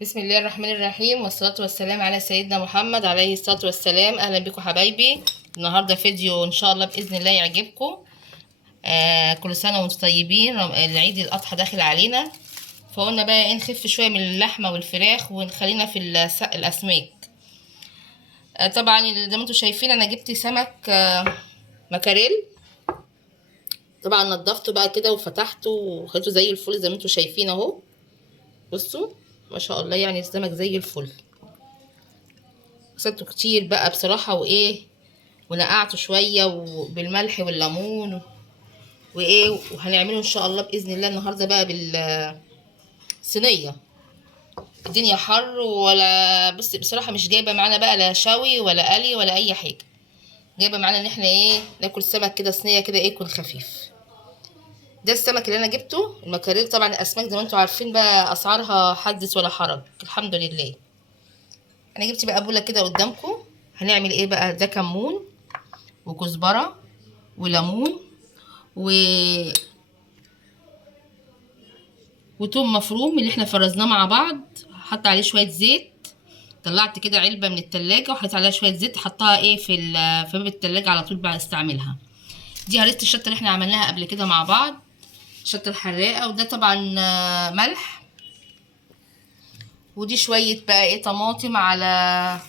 بسم الله الرحمن الرحيم، والصلاة والسلام على سيدنا محمد عليه الصلاة والسلام. أهلا بكم حبايبي. النهاردة فيديو إن شاء الله بإذن الله يعجبكم. كل سنة وانتم طيبين. العيد الأضحى داخل علينا، فقلنا بقى إيه نخف شوية من اللحمة والفراخ ونخلينا في الأسماك. طبعا زي ما انتم شايفين أنا جبت سمك مكاريل. طبعا نضفته بقى كده وفتحته وخليته زي الفل زي ما انتم شايفين اهو. بصوا ما شاء الله، يعني السمك زي الفل. غسلته كتير بقى بصراحة وايه، ونقعته شوية بالملح والليمون وايه، وهنعمله ان شاء الله باذن الله النهارده بقى بالصينية. الدنيا حر، ولا بص بصراحة مش جايبة معانا بقى لا شوي ولا قلي ولا اي حاجة. جايبة معانا ان احنا ايه ناكل سمك كده صينية كده ايه يكون خفيف. ده السمك اللي انا جبته المكاريل. طبعا الاسماك زي ما انتم عارفين بقى اسعارها حدث ولا حرج، الحمد لله. انا جبت بقى بوله كده قدامكم. هنعمل ايه بقى؟ ده كمون وكزبره وليمون و... وتوم مفروم اللي احنا فرزناه مع بعض. حط عليه شويه زيت. طلعت كده علبه من التلاجة وحطيت عليها شويه زيت، حطها ايه في باب التلاجة على طول بعد استعملها. دي هريسه الشطه اللي احنا عملناها قبل كده مع بعض، الشطه الحراقه. وده طبعا ملح. ودي شويه بقى ايه طماطم على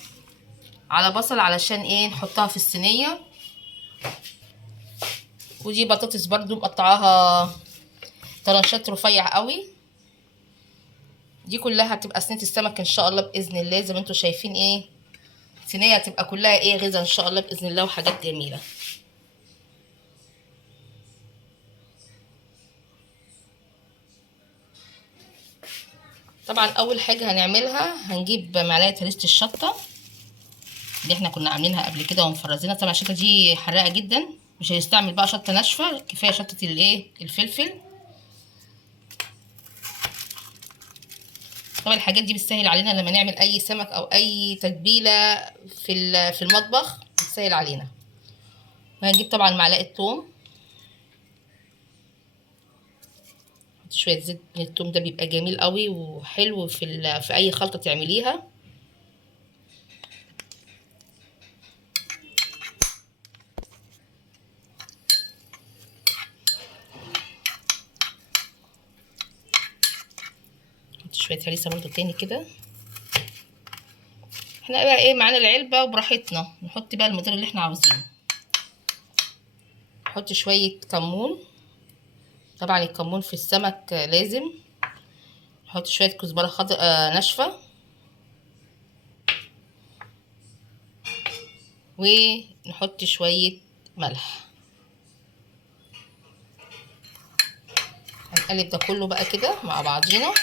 بصل علشان ايه نحطها في الصينيه. ودي بطاطس برضو مقطعاها طرنشات رفيع قوي. دي كلها هتبقى صينيه السمك ان شاء الله باذن الله. زي ما انتم شايفين ايه، صينيه هتبقى كلها ايه غذا ان شاء الله باذن الله وحاجات جميله. طبعا اول حاجه هنعملها هنجيب معلقه هريسه الشطه اللي احنا كنا عاملينها قبل كده ومفرزينها. طبعا الشطه دي حراقه جدا، مش هنستعمل بقى شطه ناشفه، كفايه شطه الايه الفلفل. طبعا الحاجات دي بتسهل علينا لما نعمل اي سمك او اي تتبيله في المطبخ، بتسهل علينا. وهنجيب طبعا معلقه توم. شويه زيت من التوم، ده بيبقى جميل قوي وحلو في اي خلطه تعمليها. شويه هريسه برضو تاني كده. احنا بقى ايه معانا العلبه وبراحتنا نحط بقى المقدار اللي احنا عاوزينه. نحط شويه كمون. طبعا الكمون في السمك لازم. نحط شويه كزبره خضراء ناشفه. ونحط شويه ملح. هنقلب ده كله بقى كده مع بعضينا.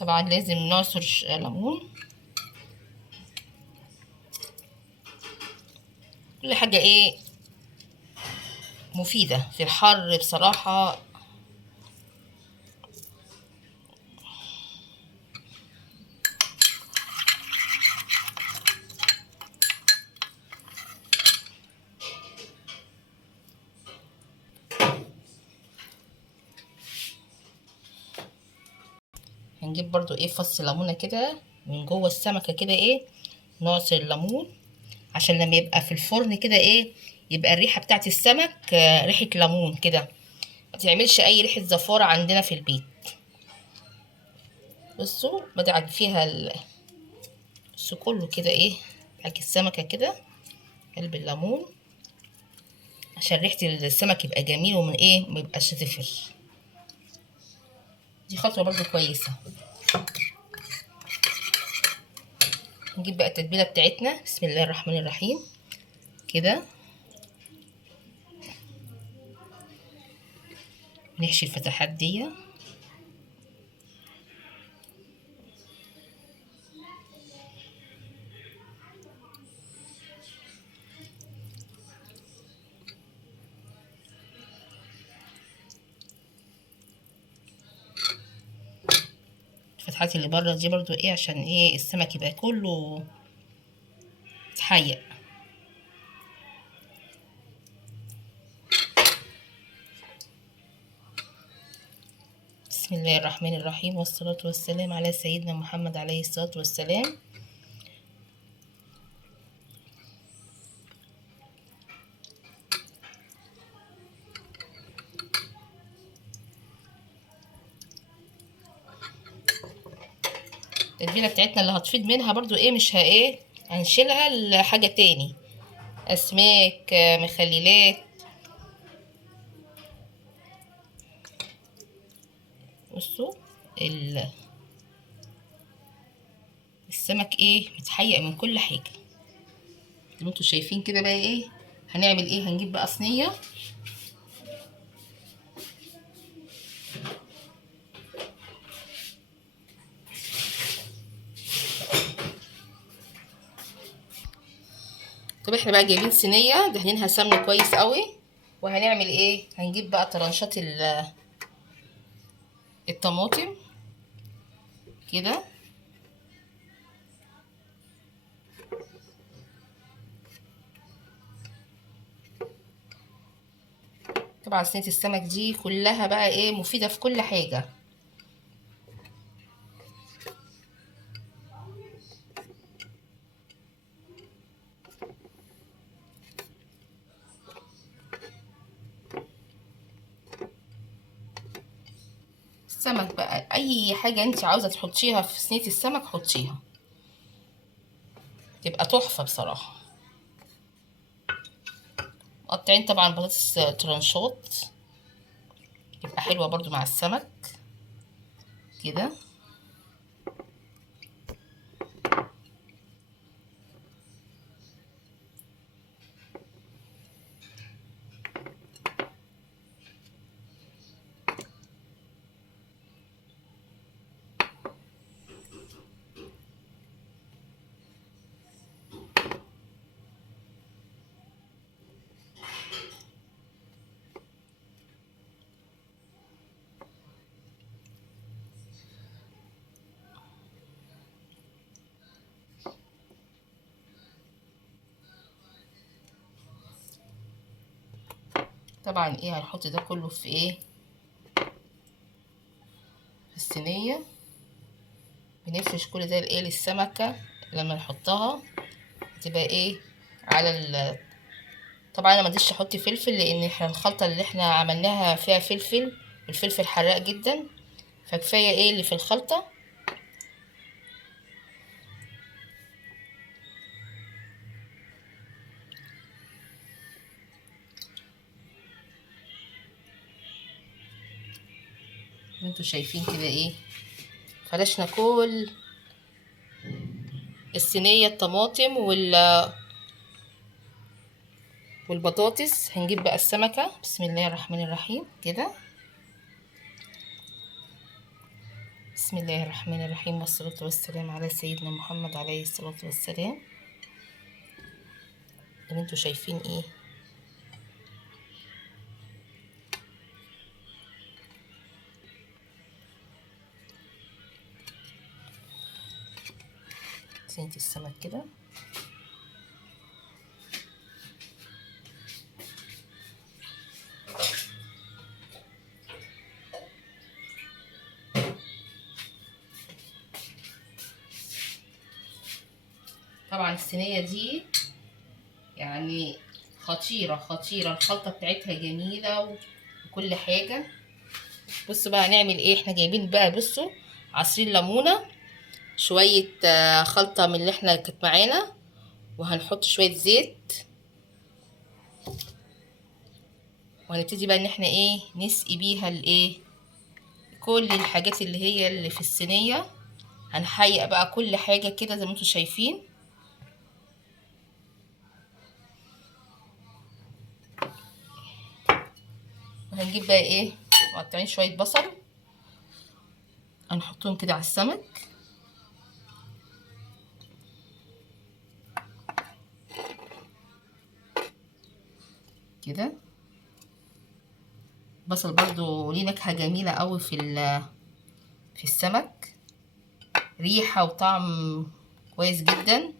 طبعا لازم نعصر ليمون. كل حاجه ايه مفيده في الحر بصراحه. هنجيب برضو ايه فص ليمونه كده من جوه السمكه كده ايه، نعصر الليمون عشان لما يبقى في الفرن كده ايه يبقى الريحه بتاعت السمك ريحه ليمون كده، ما تعملش اي ريحه زفاره عندنا في البيت. بصوا بدعك فيها بصوا كله كده ايه، بدعك السمكه كده قلب الليمون عشان ريحه السمك يبقى جميل ومن ايه ما يبقاش زفر. دي خطوه برضو كويسه. نجيب بقى التتبيله بتاعتنا. بسم الله الرحمن الرحيم كده. نحشي الفتحات دي. الفتحات اللي بره دي برضو ايه عشان ايه السمك يبقى كله يتحيق. بسم الله الرحمن الرحيم، والصلاة والسلام على سيدنا محمد عليه الصلاة والسلام. التتبيلة بتاعتنا اللي هتفيض منها برضو ايه، مش هنشيلها لحاجة تاني، اسماك، مخللات. بصوا السمك ايه متحيق من كل حاجة زي ما انتوا شايفين كده. بقى ايه هنعمل ايه؟ هنجيب بقى صينية طب احنا بقى جايبين صينية دهنينها سمنة كويس قوي، وهنعمل ايه؟ هنجيب بقى طرنشات الطماطم كده. طبعا صينية السمك دي كلها بقى ايه مفيدة في كل حاجة. السمك بقى اي حاجة انت عاوزة تحطيها في صينية السمك حطيها، تبقى تحفة بصراحة. مقطعين طبعا بطاطس ترانشات، تبقى حلوة برضو مع السمك كده. طبعا ايه هنحط ده كله في ايه، في الصينية. بنفرش كل ده الايه للسمكة لما نحطها تبقى ايه على طبعا انا ما رضيتش احط فلفل لان احنا الخلطة اللي احنا عملناها فيها فلفل، والفلفل حراق جدا، فكفاية ايه اللي في الخلطة. انتوا شايفين كده ايه، فرشنا كل الصينية الطماطم والبطاطس. هنجيب بقى السمكة، بسم الله الرحمن الرحيم كده. بسم الله الرحمن الرحيم، والصلاة والسلام على سيدنا محمد عليه الصلاة والسلام. اللي انتوا شايفين ايه، صينية السمك كده. طبعا الصينية دي يعني خطيرة خطيرة، الخلطة بتاعتها جميلة وكل حاجة. بصوا بقى هنعمل ايه، احنا جايبين بقى بصوا عصير ليمونة، شوية خلطة من اللي احنا كانت معانا، وهنحط شوية زيت، وهنبتدي بقى ان احنا ايه نسقي بيها الايه كل الحاجات اللي هي اللي في الصينية. هنحيق بقى كل حاجة كده زي ما انتوا شايفين. وهنجيب بقى ايه مقطعين شوية بصل، هنحطهم كده على السمك كده. بصل برضو ليه نكهة جميلة قوي في السمك، ريحة وطعم كويس جدا.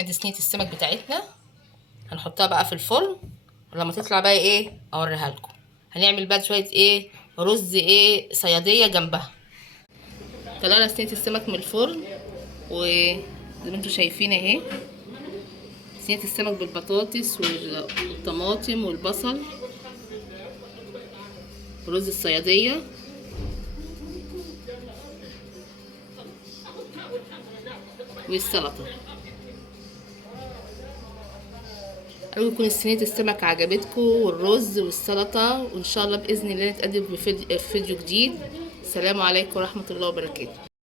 ادي صينية السمك بتاعتنا، هنحطها بقى في الفرن ولما تطلع بقى ايه اوريها لكم. هنعمل بقى شويه ايه رز ايه صياديه جنبها. طلعنا صينيه السمك من الفرن، وزي ما انتم شايفين اهي صينيه السمك بالبطاطس والطماطم والبصل ورز الصياديه. والسلطه. ارجو تكون صينيه السمك عجبتكم والرز والسلطه، وان شاء الله باذن الله نتقابل في فيديو جديد. السلام عليكم ورحمه الله وبركاته.